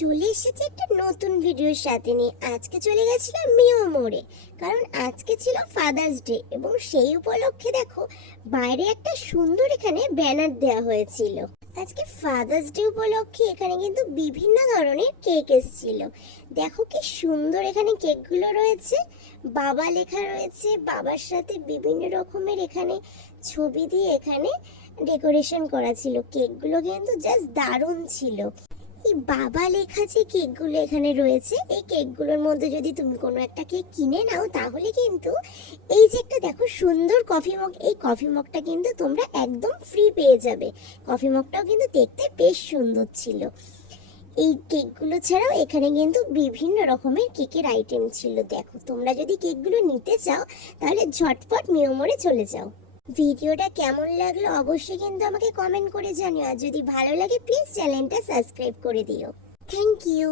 চলে এসেছে একটা নতুন ভিডিওর সাথে নিয়ে। আজকে চলে গেছিলাম মিও মোড়ে, কারণ আজকে ছিল ফাদার্স ডে এবং সেই উপলক্ষে দেখো বাইরে একটা সুন্দর এখানে ব্যানার দেওয়া হয়েছিল। আজকে ফাদার্স ডে উপলক্ষে এখানে কিন্তু বিভিন্ন ধরনের কেক এসেছিল। দেখো কি সুন্দর এখানে কেকগুলো রয়েছে, বাবা লেখা রয়েছে, বাবার সাথে বিভিন্ন রকমের এখানে ছবি দিয়ে এখানে ডেকোরেশন করা ছিল। কেকগুলো কিন্তু জাস্ট দারুণ ছিল। এই বাবা লেখা যে কেকগুলো এখানে রয়েছে, এই কেকগুলোর মধ্যে যদি তুমি কোনো একটা কেক কিনে নাও তাহলে কিন্তু এই যে একটা দেখো সুন্দর কফি মগ, এই কফি মগটা কিন্তু তোমরা একদম ফ্রি পেয়ে যাবে। কফি মগটাও কিন্তু দেখতে বেশ সুন্দর ছিল। এই কেকগুলো ছাড়াও এখানে কিন্তু বিভিন্ন রকমের কেকের আইটেম ছিল। দেখো তোমরা যদি কেকগুলো নিতে চাও তাহলে ঝটপট মিও মোড়ে চলে যাও। ভিডিওটা কেমন লাগলো অবশ্যই কিন্তু আমাকে কমেন্ট করে জানিও, আর যদি ভালো লাগে প্লিজ চ্যানেলটা সাবস্ক্রাইব করে দিও। Thank you.